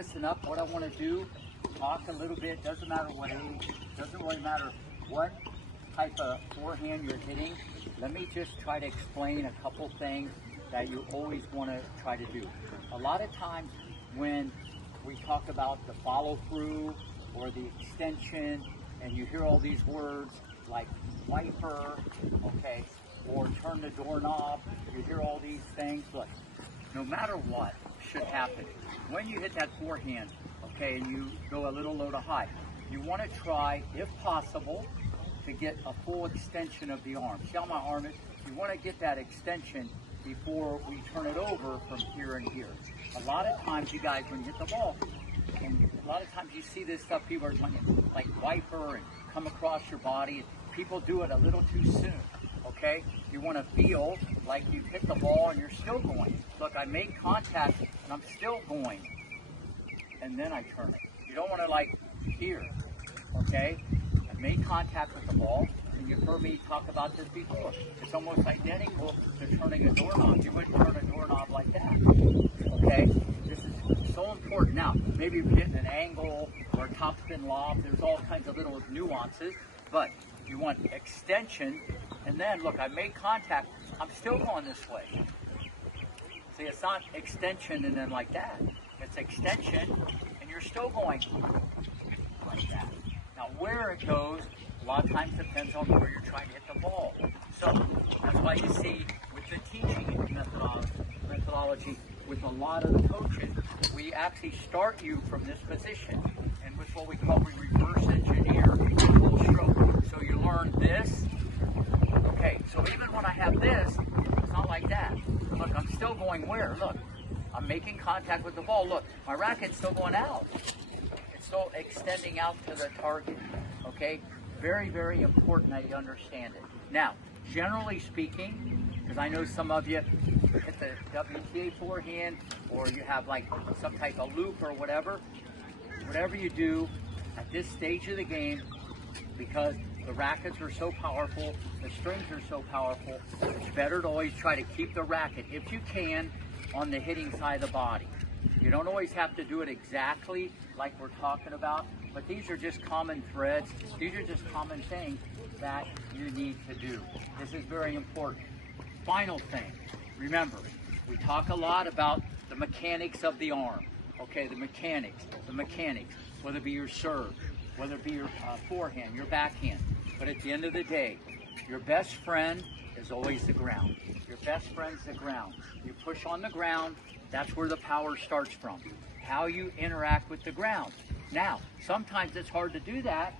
Listen up, what I want to do, talk a little bit, doesn't matter what age, doesn't really matter what type of forehand you're hitting. Let me just try to explain a couple things that you always want to try to do. A lot of times when we talk about the follow through or the extension, and you hear all these words like wiper, okay, or turn the doorknob, you hear all these things. Look, no matter what should happen, when you hit that forehand, okay, and you go a little low to high, you want to try, if possible, to get a full extension of the arm. See how my arm is? You want to get that extension before we turn it over from here and here. A lot of times you guys, when you hit the ball, and a lot of times you see this stuff, people are like wiper and come across your body. People do it a little too soon, okay? You want to feel like you've hit the ball and you're still going. Look, I make contact and I'm still going, and then I turn it. You don't want to like here, okay? I made contact with the ball, and you've heard me talk about this before. It's almost identical to turning a doorknob. You wouldn't turn a doorknob like that, okay? This is so important. Now, maybe you're hitting an angle or a topspin lob. There's all kinds of little nuances, but you want extension, and then look, I made contact. I'm still going this way. See, it's not extension and then like that. It's extension, and you're still going like that. Now, where it goes, a lot of times depends on where you're trying to hit the ball. So that's why you see with the teaching methodology, with a lot of the coaches, we actually start you from this position, and with what we call reverse engineer full stroke. So you learn this. Okay, so even when I have this, it's not like that. Look, I'm still going where? Look, I'm making contact with the ball. Look, my racket's still going out. It's still extending out to the target. Okay, very, very important that you understand it. Now, generally speaking, because I know some of you hit the WTA forehand, or you have like some type of loop or whatever you do at this stage of the game, because the rackets are so powerful, the strings are so powerful, it's better to always try to keep the racket, if you can, on the hitting side of the body. You don't always have to do it exactly like we're talking about, but these are just common threads. These are just common things that you need to do. This is very important. Final thing, remember, we talk a lot about the mechanics of the arm. Okay, the mechanics, whether it be your serve, whether it be your forehand, your backhand. But at the end of the day, your best friend is always the ground. Your best friend's the ground. You push on the ground, that's where the power starts from. How you interact with the ground. Now, sometimes it's hard to do that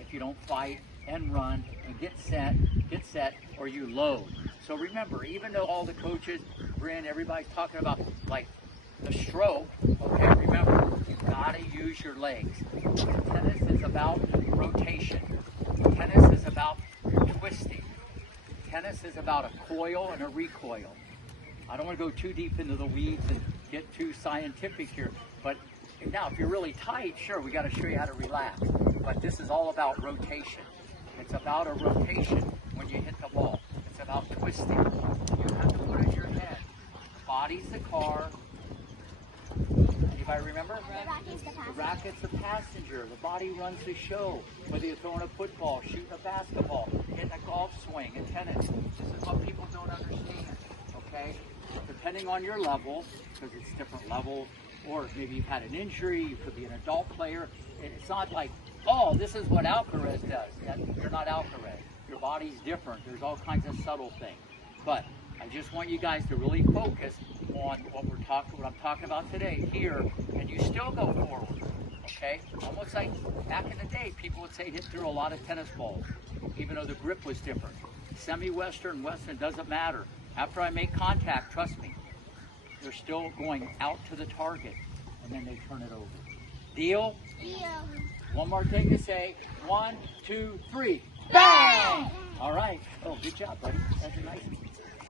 if you don't fight and run and get set, or you load. So remember, even though all the coaches, Bryn, everybody's talking about like the stroke, okay, remember, you've got to use your legs. Tennis is about rotation. Tennis is about twisting. Tennis is about a coil and a recoil. I don't want to go too deep into the weeds and get too scientific here, but now if you're really tight, sure, we got to show you how to relax. But this is all about rotation. It's about a rotation when you hit the ball. It's about twisting. You have to put it in your head. The body's the car. Anybody remember? The racket's the passenger. The body runs the show. Whether you're throwing a football, shooting a basketball, hitting a golf swing, a tennis. This is what people don't understand, okay? Depending on your level, because it's different levels, or maybe you've had an injury, you could be an adult player. It's not like, oh, this is what Alcaraz does. You're not Alcaraz. Your body's different. There's all kinds of subtle things. But I just want you guys to really focus on what I'm talking about today here, and you still go forward, okay? Almost like back in the day, people would say hit through a lot of tennis balls, even though the grip was different. Semi-Western, Western, doesn't matter. After I make contact, trust me, they're still going out to the target, and then they turn it over. Deal? Deal. One more thing to say. 1, 2, 3. Bang! All right. Oh, good job, buddy. That's a nice one.